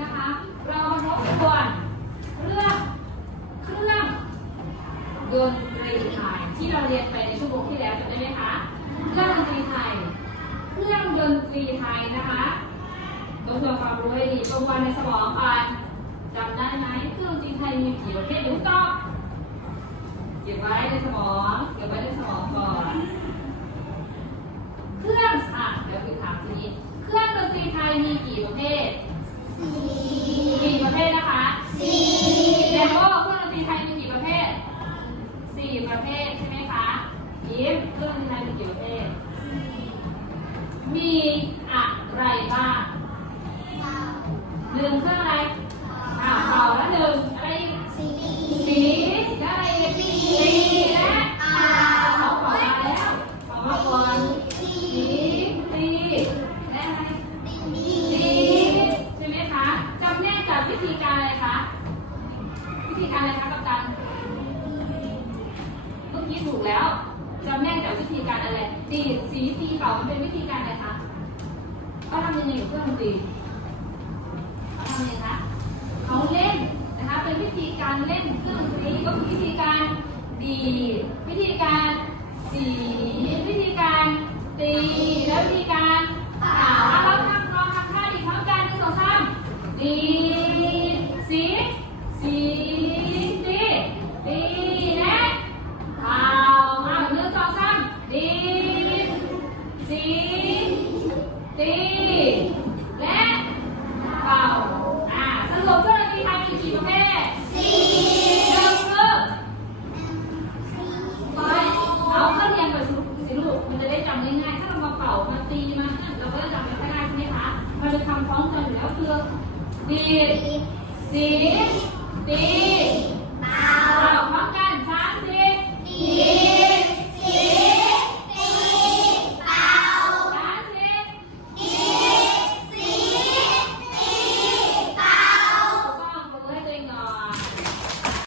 นะคะ เรามาทบทวนเรื่องเครื่องดนตรีไทยที่เราเรียนไปในชั่วโมงที่แล้วจำได้ไหมคะเครื่องดนตรีไทย เครื่องดนตรีไทยนะคะต้ทบทวความรู้ให้ดีประวัติในสมองก่อนจำได้ไหมเครื่องดนตรีไทยมีกี่ประเภทรู้ตอบเก็บไว้ในสมองเก็บไว้ในสมองก่อนเครื่องอะเดี๋ยวคือถามทีนี้เครื่องดนตรีไทยมีกี่ประเภท กี่ประเภทนะคะสี่แล้วก็เครื่องดนตรีไทยมีกี่ประเภทสี่ประเภทใช่ไหมคะยิ้มเครื่องดนตรีไทยมีกี่ประเภท มีอะไรบ้าง วิธีการอะไรคะ วิธีการอะไรคะกัปตันเมื่อกี้ถูกแล้วจำแนกจากวิธีการอะไรตีสีตีเป่ามันเป็นวิธีการอะไรคะเขาทำยังไงกับเครื่องดนตรีเขาทำยังไงคะเขาเล่นนะคะเป็นวิธีการเล่นเครื่องดนตรีก็คือวิธีการดีวิธีการสีวิธีการตีและวิธีการเป่าอะเราทำลองทำท่าดีพร้อมกันหนึ่งสองสามดี จะทำค